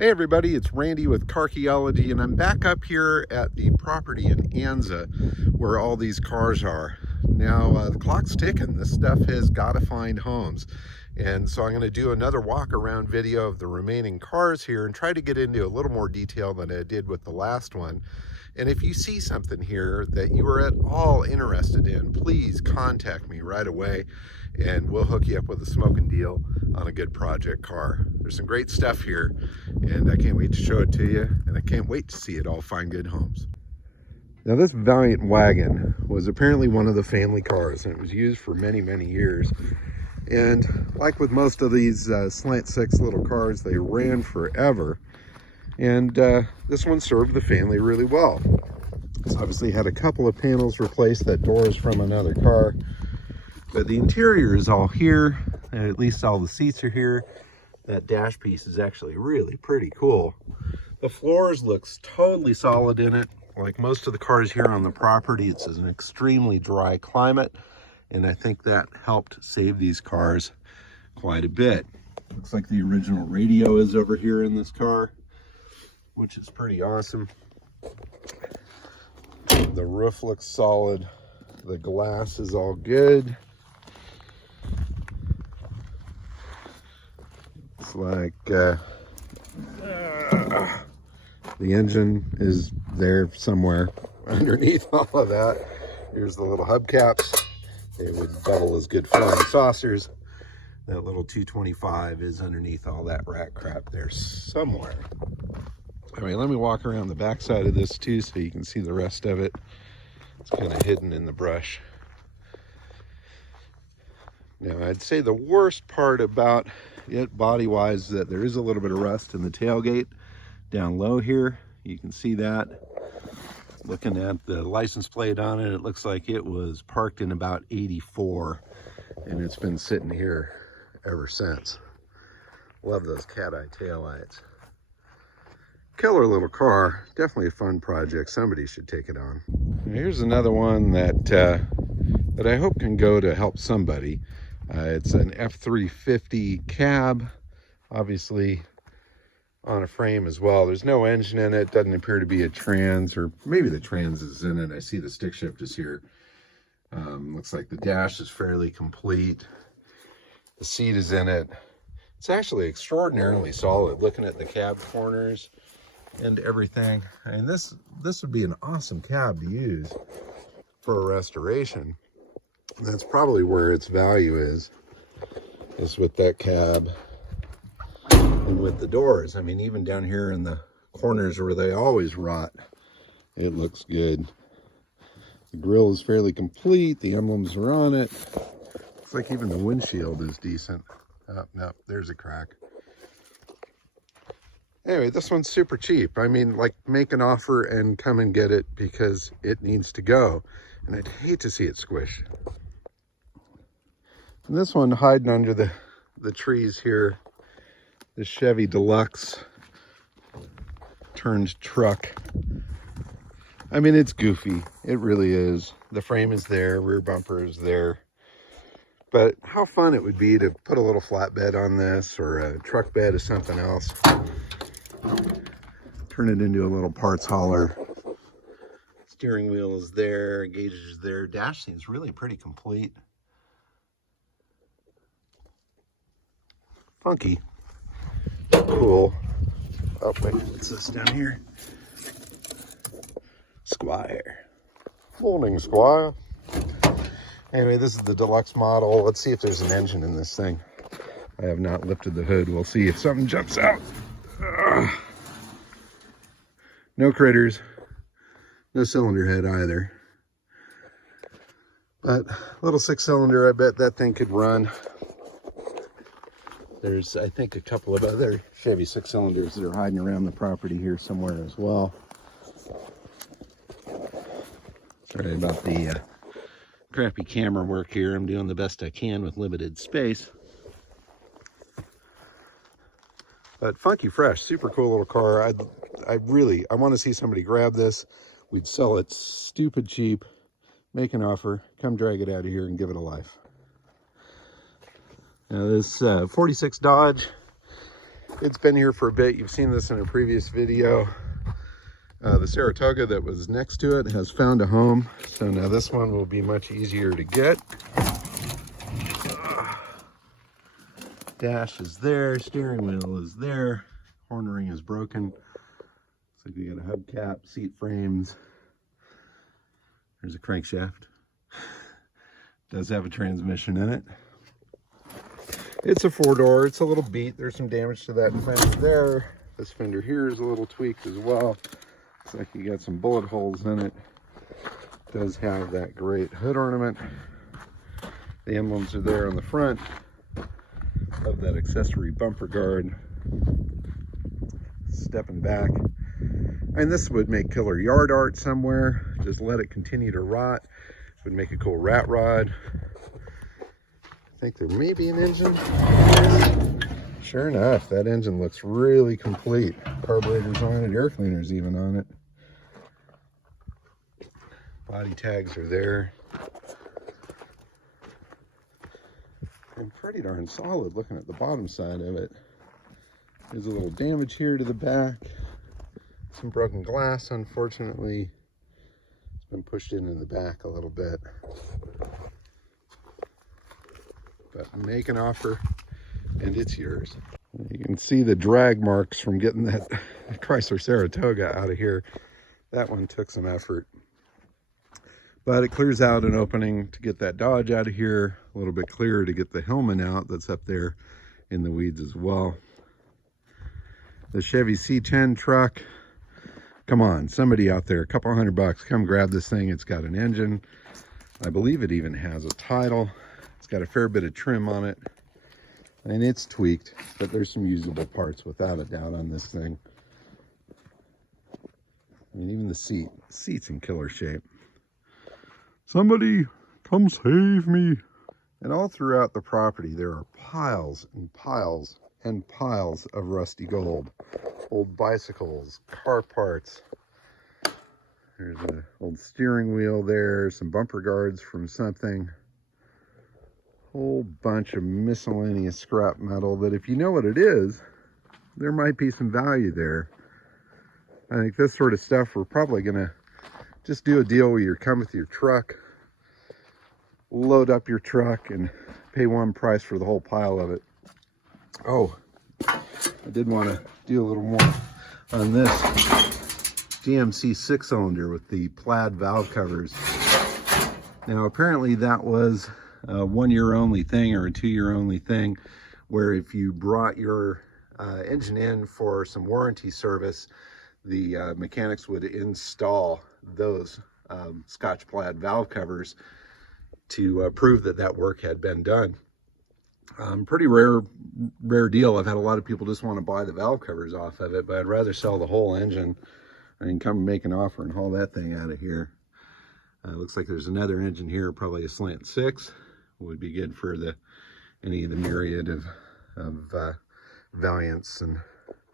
Hey everybody, it's Randy with Carchaeology, and I'm back up here at the property in Anza where all these cars are. Now the clock's ticking. This stuff has got to find homes. And so I'm going to do another walk around video of the remaining cars here and try to get into a little more detail than I did with the last one. And if you see something here that you are at all interested in, please contact me right away and we'll hook you up with a smoking deal on a good project car. There's some great stuff here and I can't wait to show it to you, and I can't wait to see it all find good homes. Now this Valiant wagon was apparently one of the family cars, and it was used for many years. And like with most of these slant six little cars, they ran forever. And this one served the family really well. It's obviously had a couple of panels replaced, that door is from another car. But the interior is all here, and at least all the seats are here. That dash piece is actually really pretty cool. The floors looks totally solid in it. Like most of the cars here on the property, it's an extremely dry climate, and I think that helped save these cars quite a bit. Looks like the original radio is over here in this car, which is pretty awesome. The roof looks solid. The glass is all good. It's like the engine is there somewhere underneath all of that. Here's the little hubcaps. They would double as good flying saucers. That little 225 is underneath all that rat crap there somewhere. All right, let me walk around the back side of this too so you can see the rest of it. It's kind of hidden in the brush. Now, I'd say the worst part about it body-wise is that there is a little bit of rust in the tailgate down low here. You can see that. Looking at the license plate on it, it looks like it was parked in about 84, and it's been sitting here ever since. Love those cat-eye taillights. Killer little car, definitely a fun project. Somebody should take it on. And here's another one that I hope can go to help somebody. It's an F350 Cab, obviously on a frame as well. There's no engine in it. Doesn't appear to be a trans, or maybe the trans is in it. I see the stick shift is here. Looks like the dash is fairly complete. The seat is in it. It's actually extraordinarily solid. Looking at the cab corners and everything, and this would be an awesome cab to use for a restoration. And that's probably where its value is with that cab and with the doors. I mean, even down here in the corners where they always rot, it looks good. The grille is fairly complete. The emblems are on it. Looks like even the windshield is decent. Oh, no, there's a crack. Anyway, this one's super cheap. I mean, like, make an offer and come and get it because it needs to go. And I'd hate to see it squish. And this one hiding under the trees here, the Chevy Deluxe turned truck. I mean, it's goofy. It really is. The frame is there, rear bumper is there. But how fun it would be to put a little flatbed on this, or a truck bed or something else. Turn it into a little parts hauler. Steering wheel is there, gauge is there. Dash seems really pretty complete. Funky. Cool. Oh, wait, what's this down here? Squire. Morning, Squire. Anyway, this is the deluxe model. Let's see if there's an engine in this thing. I have not lifted the hood. We'll see if something jumps out. Ugh. No critters. No cylinder head either. But little 6-cylinder, I bet that thing could run. There's, I think, a couple of other Chevy 6-cylinders that are hiding around the property here somewhere as well. Sorry about the crappy camera work here. I'm doing the best I can with limited space. But funky fresh, super cool little car. I want to see somebody grab this. We'd sell it stupid cheap, make an offer, come drag it out of here and give it a life. Now this 46 Dodge It's been here for a bit. You've seen this in a previous video. The Saratoga that was next to it has found a home. So now this one will be much easier to get. Dash is there, steering wheel is there, horn ring is broken. Looks like we got a hubcap, seat frames. There's a crankshaft. Does have a transmission in it. It's a 4-door, it's a little beat. There's some damage to that fender there. This fender here is a little tweaked as well. Looks like you got some bullet holes in it. Does have that great hood ornament. The emblems are there on the front of that accessory bumper guard. Stepping back. And this would make killer yard art somewhere. Just let it continue to rot. Would make a cool rat rod. I think there may be an engine. Sure enough, that engine looks really complete. Carburetor's on it, air cleaner's even on it. Body tags are there. And pretty darn solid looking at the bottom side of it. There's a little damage here to the back. Some broken glass, unfortunately. It's been pushed into the back a little bit. But make an offer and it's yours. You can see the drag marks from getting that Chrysler Saratoga out of here. That one took some effort. But it clears out an opening to get that Dodge out of here. A little bit clearer to get the Hillman out that's up there in the weeds as well. The Chevy C10 truck. Come on, somebody out there, a couple $100, come grab this thing. It's got an engine. I believe it even has a title. It's got a fair bit of trim on it. And it's tweaked, but there's some usable parts without a doubt on this thing. I mean, even the seat's in killer shape. Somebody come save me. And all throughout the property, there are piles and piles and piles of rusty gold. Old bicycles, car parts. There's an old steering wheel there, some bumper guards from something. Whole bunch of miscellaneous scrap metal that if you know what it is, there might be some value there. I think this sort of stuff, we're probably gonna just do a deal where you come with your truck, load up your truck and pay one price for the whole pile of it. Oh, I did want to do a little more on this GMC 6-cylinder with the plaid valve covers. Now apparently that was a 1-year only thing or a 2-year only thing, where if you brought your engine in for some warranty service, the mechanics would install those Scotch plaid valve covers to prove that that work had been done. Pretty rare deal. I've had a lot of people just want to buy the valve covers off of it, but I'd rather sell the whole engine and come make an offer and haul that thing out of here. Looks like there's another engine here, probably a slant 6. Would be good for any of the myriad of Valiants and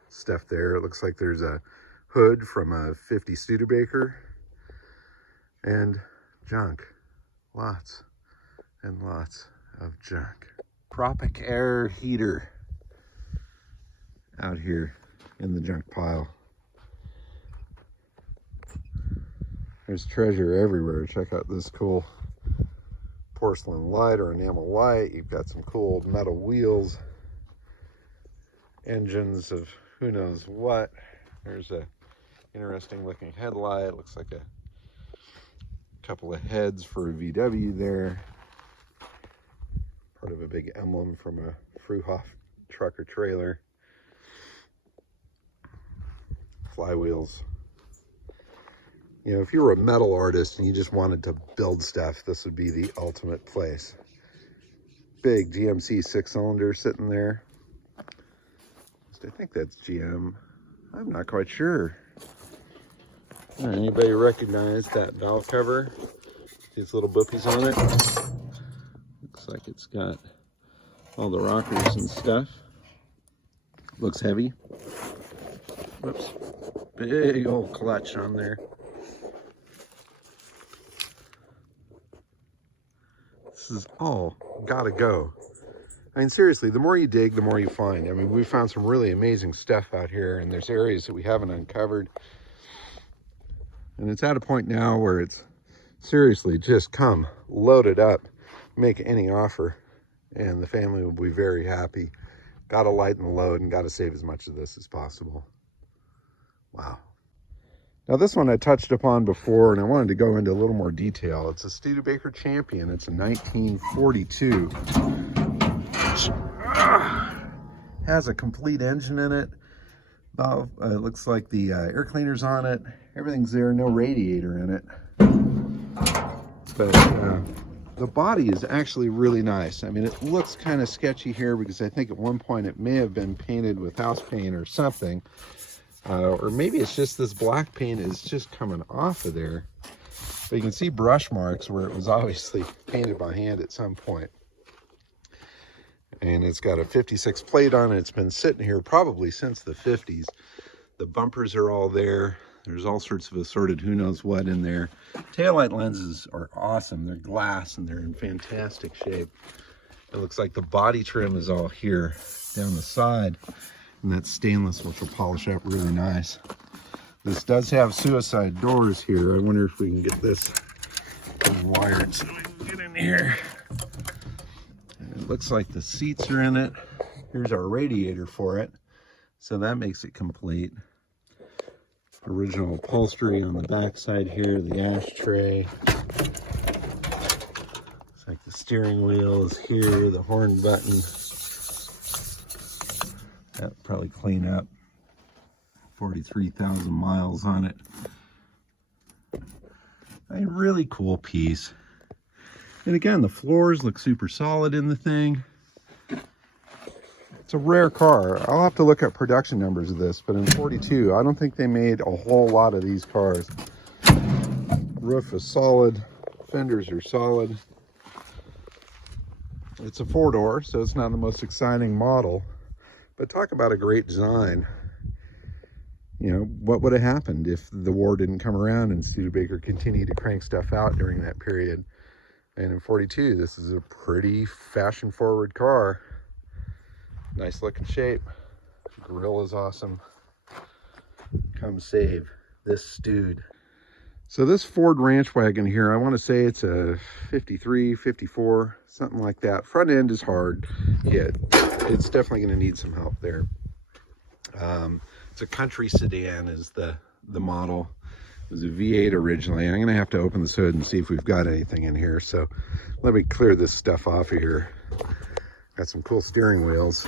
stuff there. It looks like there's a hood from a 50 Studebaker and junk. Lots and lots of junk. Tropic air heater out here in the junk pile. There's treasure everywhere. Check out this cool porcelain light or enamel light. You've got some cool old metal wheels, engines of who knows what. There's a interesting looking headlight. Looks like a couple of heads for a VW there. Part of a big emblem from a Fruhoff truck or trailer. Flywheels. You know, if you were a metal artist and you just wanted to build stuff, this would be the ultimate place. Big GMC 6-cylinder sitting there. I think that's GM. I'm not quite sure. Anybody recognize that valve cover? These little boopies on it. Looks like it's got all the rockers and stuff. Looks heavy. Whoops. Big old clutch on there. This is all gotta go. I mean, seriously, the more you dig, the more you find. I mean, we found some really amazing stuff out here, and there's areas that we haven't uncovered. And it's at a point now where it's seriously just come loaded up, make any offer, and the family will be very happy. Got to lighten the load and got to save as much of this as possible. Wow. Now this one I touched upon before, and I wanted to go into a little more detail. It's a Studebaker Champion. It's a 1942. Has a complete engine in it. It looks like the air cleaner's on it. Everything's there, no radiator in it. But the body is actually really nice. I mean, it looks kind of sketchy here because I think at one point it may have been painted with house paint or something. Or maybe it's just this black paint is just coming off of there. But you can see brush marks where it was obviously painted by hand at some point. And it's got a 56 plate on it. It's been sitting here probably since the 50s. The bumpers are all there. There's all sorts of assorted who knows what in there. Taillight lenses are awesome. They're glass and they're in fantastic shape. It looks like the body trim is all here down the side. And that's stainless, which will polish up really nice. This does have suicide doors here. I wonder if we can get this wired so we can get in here. And it looks like the seats are in it. Here's our radiator for it. So that makes it complete. Original upholstery on the back side here, the ashtray. Looks like the steering wheel is here, the horn button. That'll probably clean up. 43,000 miles on it. A really cool piece. And again, the floors look super solid in the thing. It's a rare car. I'll have to look at production numbers of this, but in 42, I don't think they made a whole lot of these cars. Roof is solid. Fenders are solid. It's a four-door, so it's not the most exciting model. But talk about a great design. You know, what would have happened if the war didn't come around and Studebaker continued to crank stuff out during that period? And in 42, this is a pretty fashion-forward car. Nice looking shape. Grill is awesome. Come save this Stude. So this Ford Ranch wagon here, I want to say it's a 53, 54, something like that. Front end is hard. Yeah, it's definitely going to need some help there. It's a country sedan is the model. It was a V8 originally. I'm going to have to open this hood and see if we've got anything in here. So let me clear this stuff off of here. Got some cool steering wheels.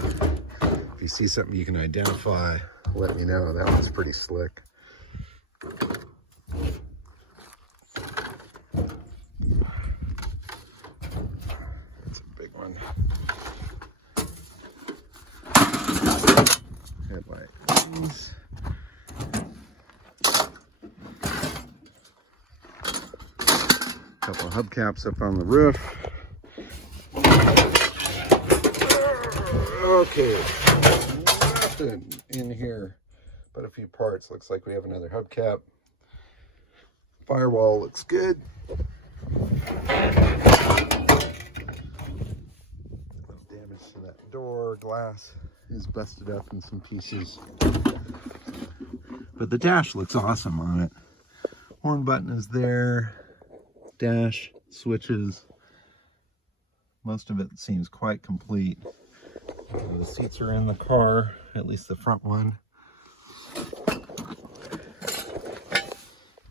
If you see something you can identify, let me know. That one's pretty slick. That's a big one. Headlights. Couple of hubcaps up on the roof. Okay, nothing in here but a few parts. Looks like we have another hubcap. Firewall looks good. No damage to that door. Glass is busted up in some pieces. But the dash looks awesome on it. Horn button is there. Dash, switches. Most of it seems quite complete. The seats are in the car, at least the front one.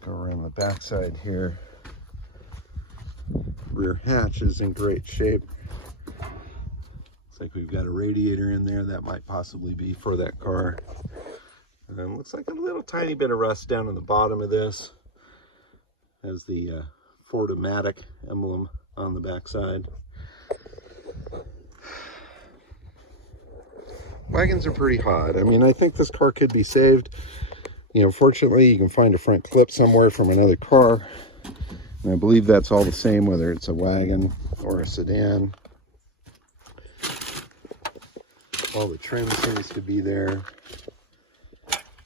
Go around the back side here. Rear hatch is in great shape. Looks like we've got a radiator in there. That might possibly be for that car. And looks like a little tiny bit of rust down in the bottom of this. Has the Ford-O-Matic emblem on the back side. Wagons are pretty hot. I mean, I think this car could be saved. You know, fortunately, you can find a front clip somewhere from another car. And I believe that's all the same, whether it's a wagon or a sedan. All the trim seems to be there.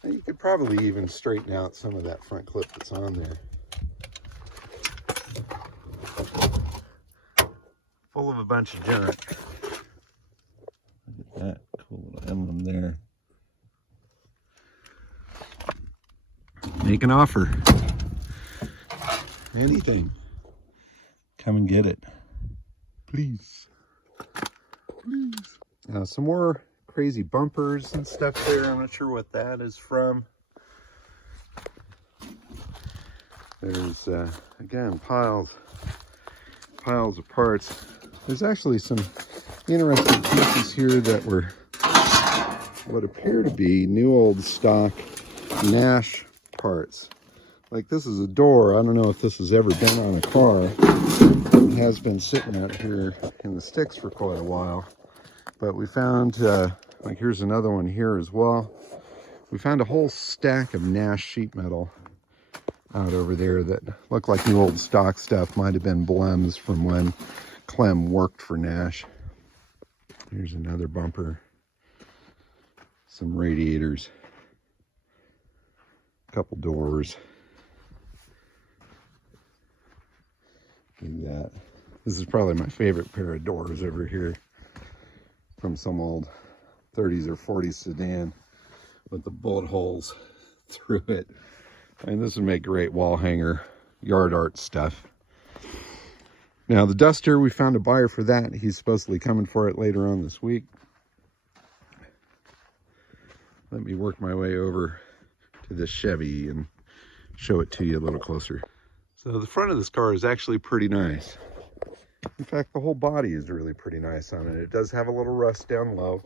And you could probably even straighten out some of that front clip that's on there. Full of a bunch of junk. make an offer. Anything. Come and get it. Please. Please. Some more crazy bumpers and stuff there. I'm not sure what that is from. There's, again, piles of parts. There's actually some interesting pieces here that were what appear to be new old stock Nash parts. Like this is a door. I don't know if this has ever been on a car. It has been sitting out here in the sticks for quite a while. But we found, like here's another one here as well. We found a whole stack of Nash sheet metal out over there that looked like new old stock stuff. Might have been blems from when Clem worked for Nash. Here's another bumper. Some radiators. A couple doors. Look at that. This is probably my favorite pair of doors over here. From some old 30s or 40s sedan with the bullet holes through it. And this would make great wall hanger, yard art stuff. Now the Duster, we found a buyer for that. He's supposedly coming for it later on this week. Let me work my way over to this Chevy and show it to you a little closer. So the front of this car is actually pretty nice. In fact, the whole body is really pretty nice on it. It does have a little rust down low.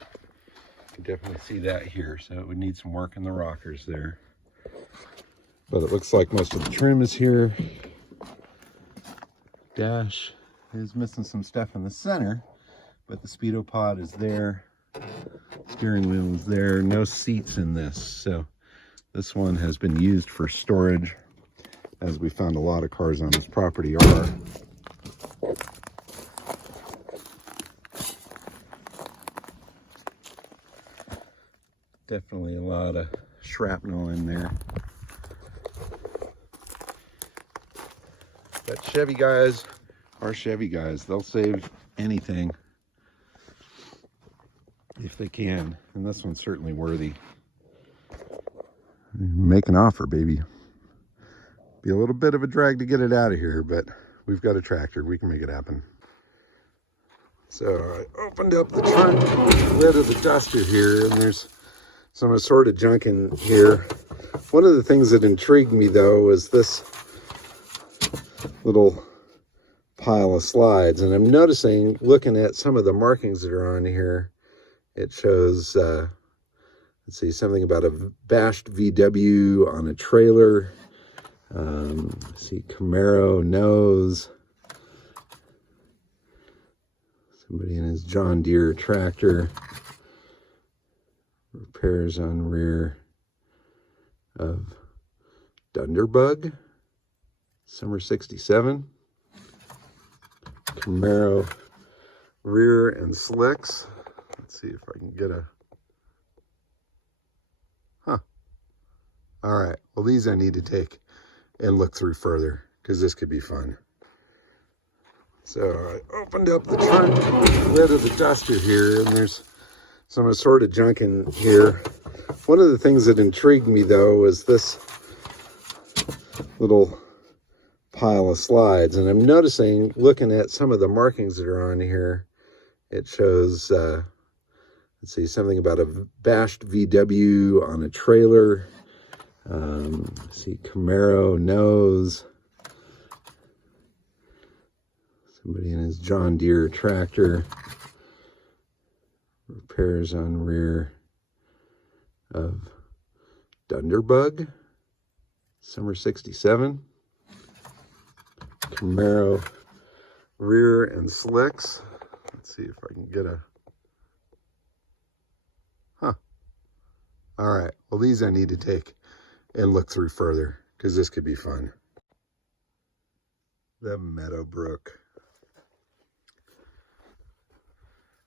You can definitely see that here, so it would need some work in the rockers there. But it looks like most of the trim is here. Dash is missing some stuff in the center, but the speedo pod is there. Steering wheel is there. No seats in this, so this one has been used for storage, as we found a lot of cars on this property are. Definitely a lot of shrapnel in there. But Chevy guys are Chevy guys. They'll save anything if they can. And this one's certainly worthy. Make an offer, baby. Be a little bit of a drag to get it out of here, but we've got a tractor. We can make it happen. So I opened up the trunk lid of the Duster here, and there's some assorted junk in here. One of the things that intrigued me, though, was this little pile of slides. And I'm noticing, looking at some of the markings that are on here, it shows, let's see, something about a bashed VW on a trailer. Let's see, Camaro nose. Somebody in his John Deere tractor. Repairs on rear of Dunderbug. Summer 67. Camaro rear and slicks. Let's see if I can get a... Huh. All right. Well, these I need to take and look through further, because this could be fun. So I opened up the trunk lid of the Duster here, and there's some assorted junk in here. One of the things that intrigued me, though, was this little pile of slides. And I'm noticing, looking at some of the markings that are on here, it shows, let's see, something about a bashed VW on a trailer. Let's see, Camaro nose. Somebody in his John Deere tractor. Repairs on rear of Dunderbug. Summer 67. Camaro rear and slicks. Let's see if I can get a... Huh. All right. Well, these I need to take and look through further, because this could be fun. The Meadow Brook.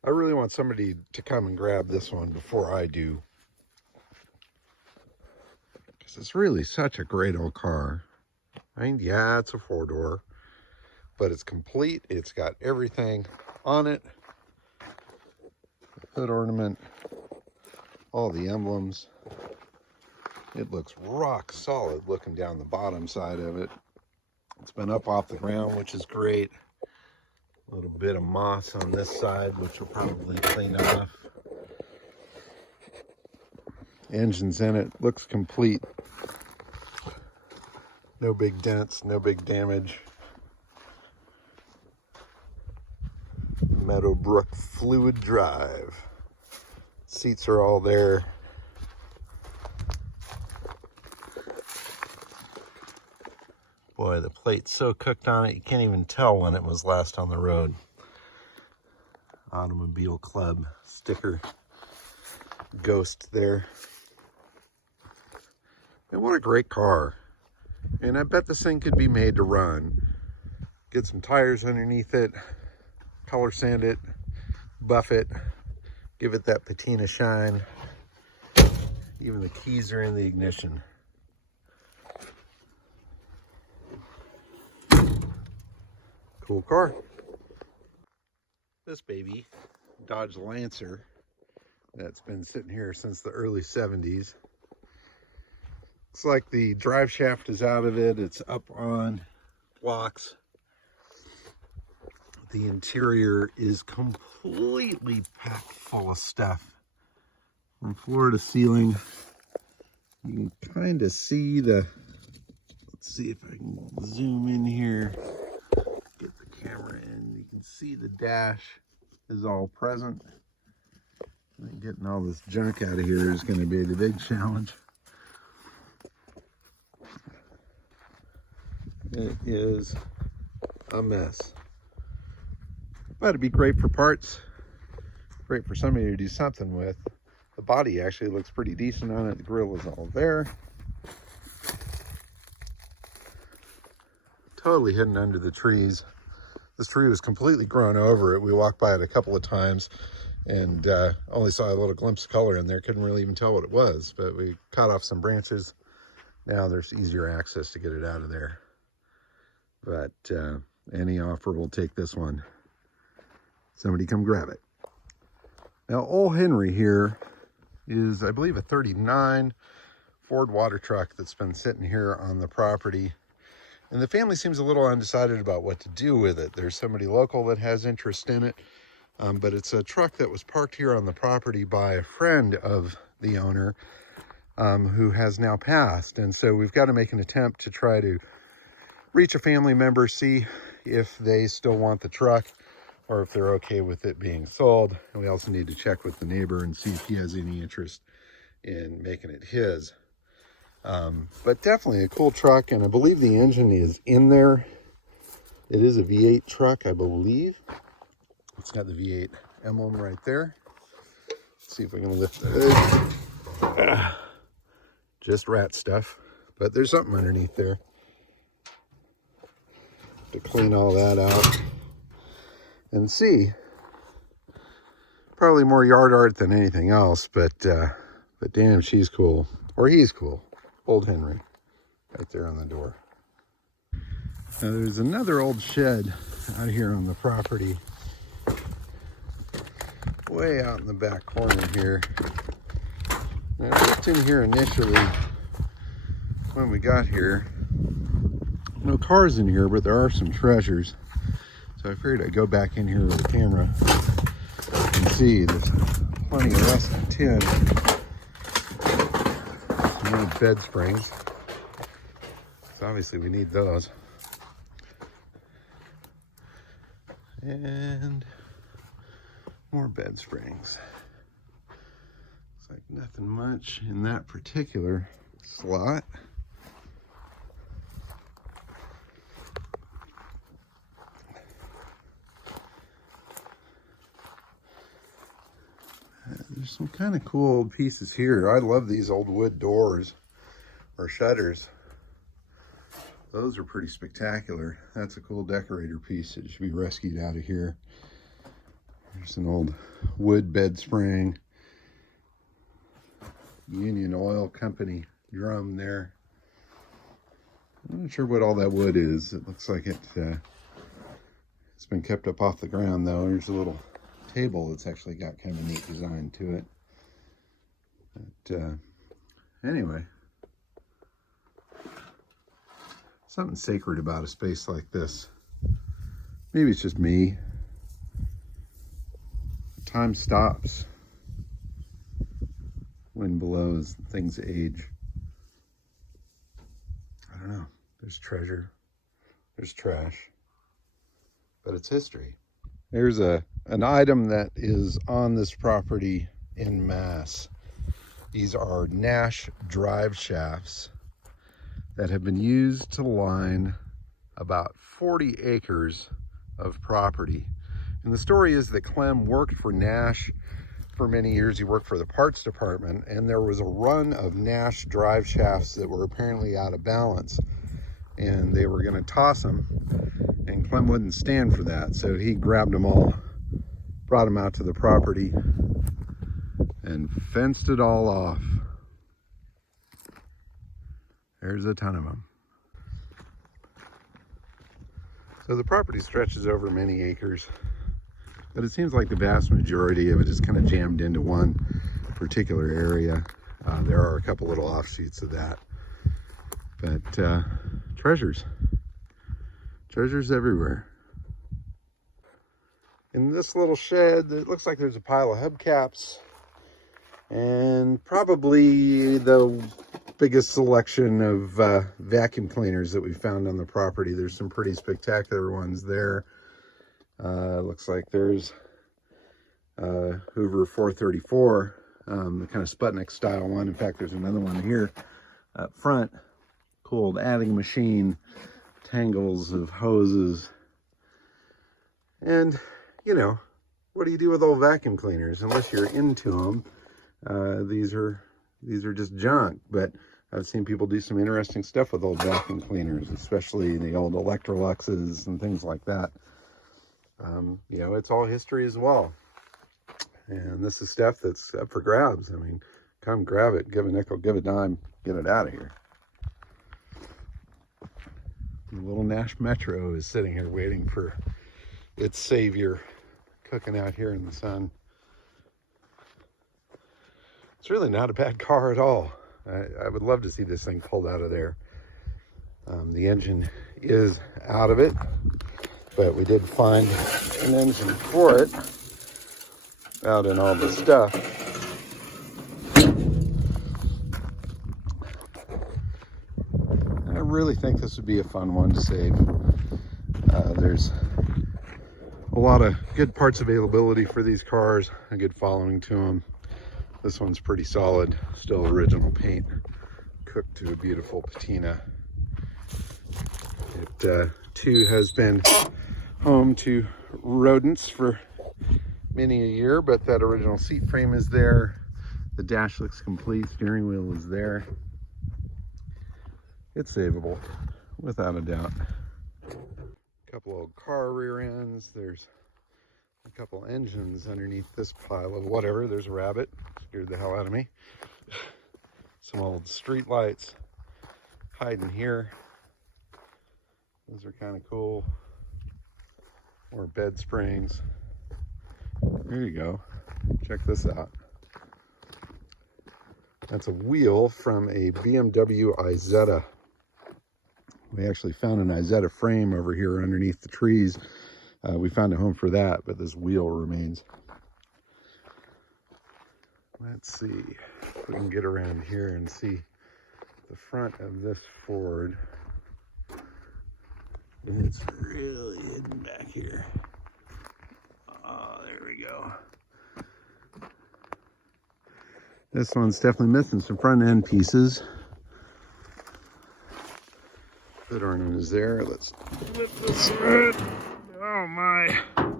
I really want somebody to come and grab this one before I do, because it's really such a great old car. I mean, yeah, it's a four-door, but it's complete. It's got everything on it. Hood ornament, all the emblems. It looks rock solid looking down the bottom side of it. It's been up off the ground, which is great. A little bit of moss on this side, which will probably clean off. Engine's in it, looks complete. No big dents, no big damage. Meadow Brook fluid drive. Seats are all there. Boy, the plate's so cooked on it, you can't even tell when it was last on the road. Automobile Club sticker ghost there. And what a great car. And I bet this thing could be made to run. Get some tires underneath it, color sand it, buff it, give it that patina shine. Even the keys are in the ignition. Cool car. This baby, Dodge Lancer, that's been sitting here since the early 70s. Looks like the drive shaft is out of it. It's up on blocks. The interior is completely packed full of stuff. From floor to ceiling, you can kind of see the, let's see if I can zoom in here, get the camera in. You can see the dash is all present. I think getting all this junk out of here is going to be the big challenge. It is a mess. But it'd be great for parts, great for somebody to do something with. The body actually looks pretty decent on it. The grill is all there. Totally hidden under the trees. This tree was completely grown over it. We walked by it a couple of times and only saw a little glimpse of color in there. Couldn't really even tell what it was, but we cut off some branches. Now there's easier access to get it out of there. But any offer will take this one. Somebody come grab it. Now, old Henry here is, I believe, a 39 Ford water truck that's been sitting here on the property. And the family seems a little undecided about what to do with it. There's somebody local that has interest in it, but it's a truck that was parked here on the property by a friend of the owner who has now passed. And so we've got to make an attempt to try to reach a family member, see if they still want the truck or if they're okay with it being sold. And we also need to check with the neighbor and see if he has any interest in making it his. But definitely a cool truck, and I believe the engine is in there. It is a V8 truck, I believe. It's got the V8 emblem right there. Let's see if we can lift that. Just rat stuff, but there's something underneath there. To clean all that out and see. Probably more yard art than anything else, but damn, she's cool. Or he's cool. Old Henry, right there on the door. Now there's another old shed out here on the property, way out in the back corner here. Now, I looked in here initially when we got here. No cars in here, but there are some treasures. So I figured I'd go back in here with the camera and see. There's plenty of rusted tin. Some old bed springs. So obviously we need those. And more bed springs. Looks like nothing much in that particular slot. There's some kind of cool old pieces here. I love these old wood doors or shutters. Those are pretty spectacular. That's a cool decorator piece that should be rescued out of here. There's an old wood bed spring. Union Oil Company drum there. I'm not sure what all that wood is. It looks like it's been kept up off the ground though. There's a little table that's actually got kind of a neat design to it. But anyway, something sacred about a space like this. Maybe it's just me. Time stops. Wind blows, things age. I don't know. There's treasure. There's trash. But it's history. There's an item that is on this property en masse. These are Nash Driveshafts that have been used to line about 40 acres of property. And the story is that Clem worked for Nash for many years. He worked for the parts department, and there was a run of Nash Driveshafts that were apparently out of balance, and they were going to toss them, and Clem wouldn't stand for that, so he grabbed them all, brought them out to the property, and fenced it all off. There's a ton of them. So the property stretches over many acres, but it seems like the vast majority of it is kind of jammed into one particular area. There are a couple little offshoots of that, but treasures everywhere. In this little shed, it looks like there's a pile of hubcaps and probably the biggest selection of vacuum cleaners that we found on the property. There's some pretty spectacular ones there. Looks like there's Hoover 434, the kind of Sputnik style one. In fact, there's another one here up front. Cool adding machine, tangles of hoses. And, you know, what do you do with old vacuum cleaners? Unless you're into them, these are just junk. But I've seen people do some interesting stuff with old vacuum cleaners, especially the old Electroluxes and things like that. You know, it's all history as well. And this is stuff that's up for grabs. I mean, come grab it, give a nickel, give a dime, get it out of here. The little Nash Metro is sitting here waiting for its savior, cooking out here in the sun. It's really not a bad car at all. I would love to see this thing pulled out of there. The engine is out of it, but we did find an engine for it out in all the stuff. I really think this would be a fun one to save. There's a lot of good parts availability for these cars, a good following to them. This one's pretty solid, still original paint, cooked to a beautiful patina. It too has been home to rodents for many a year, but that original seat frame is there. The dash looks complete, steering wheel is there. It's savable, without a doubt. A couple old car rear ends. There's a couple engines underneath this pile of whatever. There's a rabbit, scared the hell out of me. Some old street lights hiding here. Those are kind of cool. More bed springs. There you go. Check this out. That's a wheel from a BMW Isetta. We actually found an Isetta frame over here underneath the trees. We found a home for that, but this wheel remains. Let's see if we can get around here and see the front of this Ford. It's really hidden back here. Oh, there we go. This one's definitely missing some front end pieces. Hood ornament is there. Let's lift this hood. Oh my.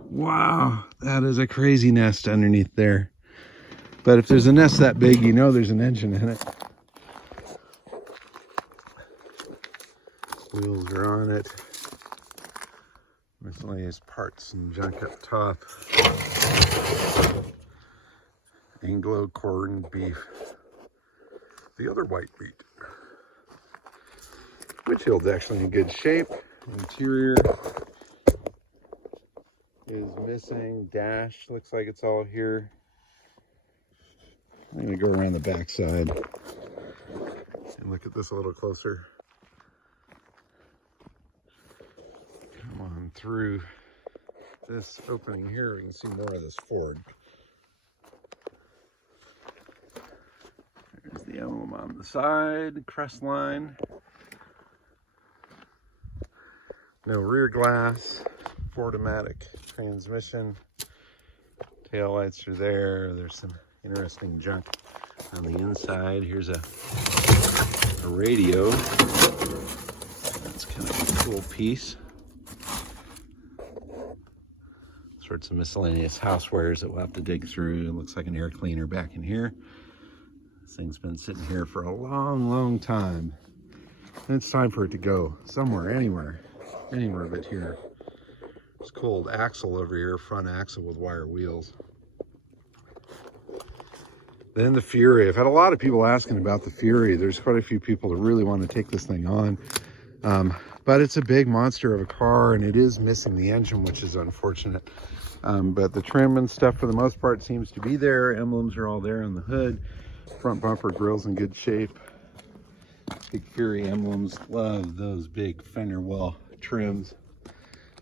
Wow, that is a crazy nest underneath there. But if there's a nest that big, you know there's an engine in it. Wheels are on it. Miscellaneous parts and junk up top. Anglo corned beef. The other white meat. Windshield's actually in good shape. Interior is missing. Dash looks like it's all here. I'm going to go around the back side and look at this a little closer. through this opening here, we can see more of this Ford. There's the emblem on the side, crest line. No rear glass, Ford-O-Matic transmission. Tail lights are there. There's some interesting junk on the inside. Here's a radio. That's kind of a cool piece. Sorts of miscellaneous housewares that we'll have to dig through. It looks like an air cleaner back in here. This thing's been sitting here for a long, long time. And it's time for it to go somewhere, anywhere but here. It's cold axle over here, front axle with wire wheels. Then the Fury. I've had a lot of people asking about the Fury. There's quite a few people that really want to take this thing on. But it's a big monster of a car, and it is missing the engine, which is unfortunate. But the trim and stuff for the most part seems to be there. Emblems are all there on the hood. Front bumper grill's in good shape. Big Fury emblems. Love those big fender well trims.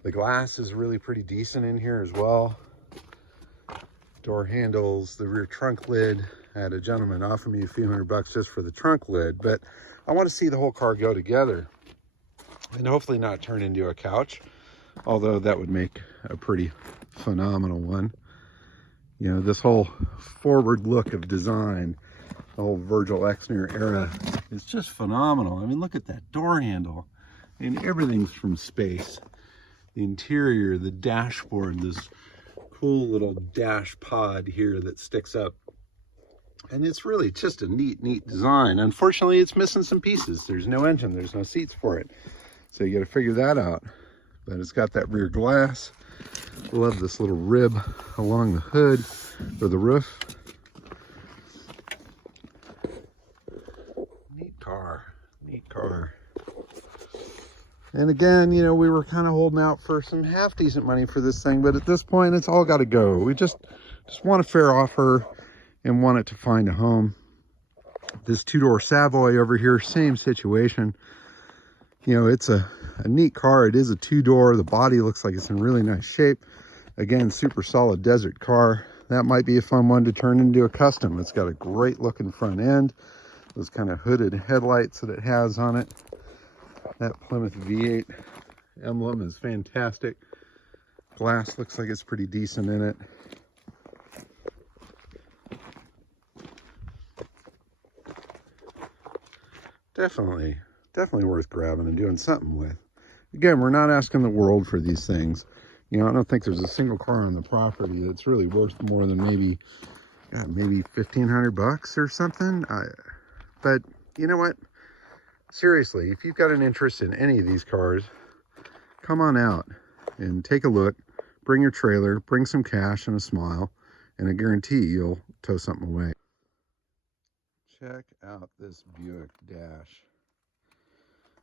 The glass is really pretty decent in here as well. Door handles, the rear trunk lid. I had a gentleman offer me a few $100 just for the trunk lid, but I want to see the whole car go together and hopefully not turn into a couch, although that would make a pretty phenomenal one. You know, this whole forward look of design, the whole Virgil Exner era is just phenomenal. I mean, look at that door handle, and everything's from space. The interior, the dashboard, this cool little dash pod here that sticks up. And it's really just a neat design. Unfortunately, it's missing some pieces. There's no engine, there's no seats for it. So you got to figure that out. But it's got that rear glass. Love this little rib along the hood or the roof. Neat car. And again, you know, we were kind of holding out for some half decent money for this thing, but at this point, it's all got to go. We just want a fair offer and want it to find a home. This two-door Savoy over here, same situation. You know, it's a neat car. It is a two-door. The body looks like it's in really nice shape. Again, super solid desert car. That might be a fun one to turn into a custom. It's got a great looking front end. Those kind of hooded headlights that it has on it. That Plymouth V8 emblem is fantastic. Glass looks like it's pretty decent in it. Definitely worth grabbing and doing something with. Again, we're not asking the world for these things. You know, I don't think there's a single car on the property that's really worth more than maybe $1,500 or something. But you know what? Seriously, if you've got an interest in any of these cars, come on out and take a look. Bring your trailer, bring some cash and a smile, and I guarantee you'll tow something away. Check out this Buick dash.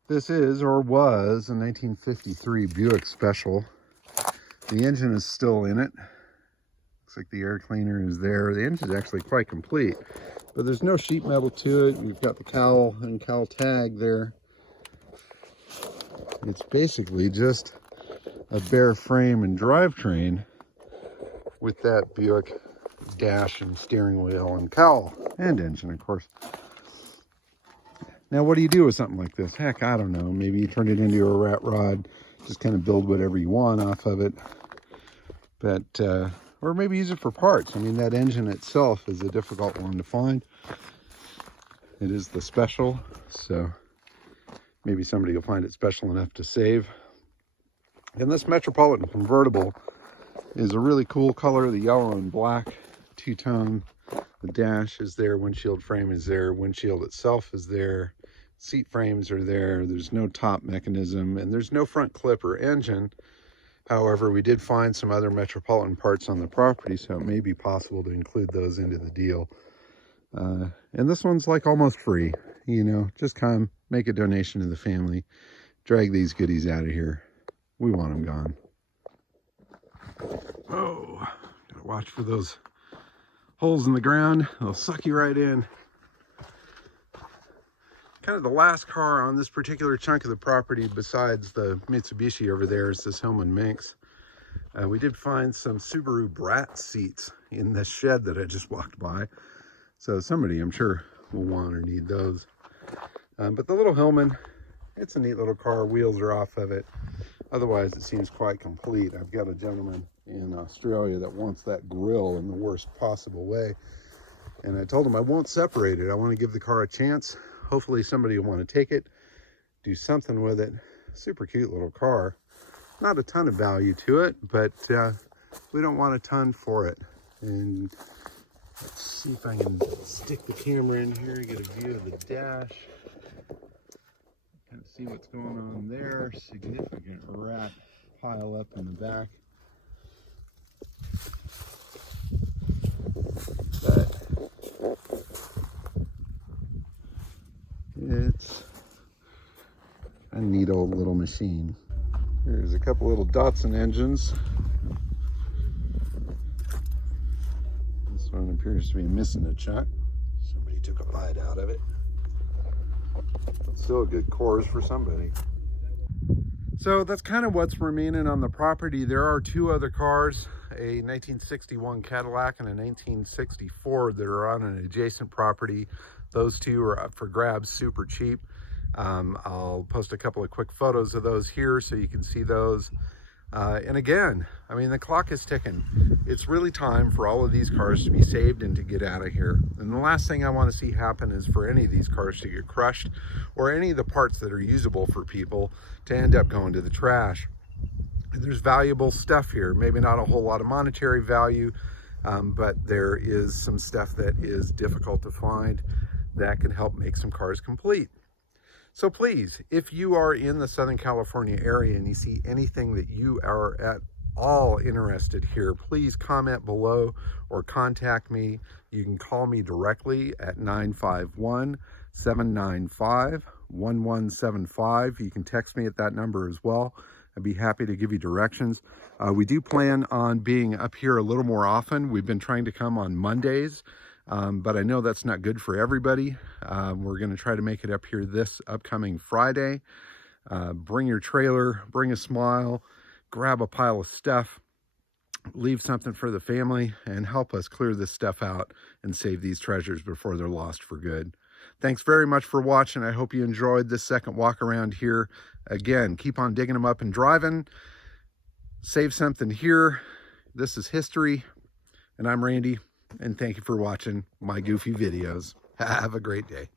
This is, or was, a 1953 Buick Special. The engine is still in it. Looks like the air cleaner is there. The engine's actually quite complete, but there's no sheet metal to it. We've got the cowl and cowl tag there. It's basically just a bare frame and drivetrain with that Buick dash and steering wheel and cowl and engine, of course. Now, what do you do with something like this? Heck, I don't know. Maybe you turn it into a rat rod, just kind of build whatever you want off of it. But, or maybe use it for parts. I mean, that engine itself is a difficult one to find. It is the Special, so maybe somebody will find it special enough to save. And this Metropolitan convertible is a really cool color, the yellow and black two-tone. The dash is there, windshield frame is there, windshield itself is there, seat frames are there, there's no top mechanism, and there's no front clip or engine. However, we did find some other Metropolitan parts on the property, so it may be possible to include those into the deal. And this one's like almost free, you know, just come make a donation to the family, drag these goodies out of here. We want them gone. Oh, gotta watch for those holes in the ground. They'll suck you right in. kind of the last car on this particular chunk of the property besides the Mitsubishi over there is this Hillman Minx. We did find some Subaru Brat seats in this shed that I just walked by. So somebody, I'm sure, will want or need those. But the little Hillman, it's a neat little car. Wheels are off of it. Otherwise, it seems quite complete. I've got a gentleman in Australia that wants that grille in the worst possible way. And I told him I won't separate it. I want to give the car a chance. Hopefully somebody will want to take it, do something with it. Super cute little car. Not a ton of value to it, but we don't want a ton for it. And let's see if I can stick the camera in here, get a view of the dash. Kind of see what's going on there. Significant rat pile up in the back. But it's a neat old little machine. There's a couple little Datsun engines. This one appears to be missing a chuck. Somebody took a bite out of it. But still a good cores for somebody. So that's kind of what's remaining on the property. There are two other cars, a 1961 Cadillac and a 1964 that are on an adjacent property. Those two are up for grabs, super cheap. I'll post a couple of quick photos of those here so you can see those. And again, I mean, the clock is ticking. It's really time for all of these cars to be saved and to get out of here. And the last thing I want to see happen is for any of these cars to get crushed, or any of the parts that are usable for people to end up going to the trash. There's valuable stuff here, maybe not a whole lot of monetary value, but there is some stuff that is difficult to find that can help make some cars complete. So please, if you are in the Southern California area and you see anything that you are at all interested here, please comment below or contact me. You can call me directly at 951-795-1175. You can text me at that number as well. I'd be happy to give you directions. We do plan on being up here a little more often. We've been trying to come on Mondays. But I know that's not good for everybody. We're going to try to make it up here this upcoming Friday. Bring your trailer, bring a smile, grab a pile of stuff, leave something for the family, and help us clear this stuff out and save these treasures before they're lost for good. Thanks very much for watching. I hope you enjoyed this second walk around here. Again, keep on digging them up and driving. Save something here. This is history, and I'm Randy. And thank you for watching my goofy videos. Have a great day.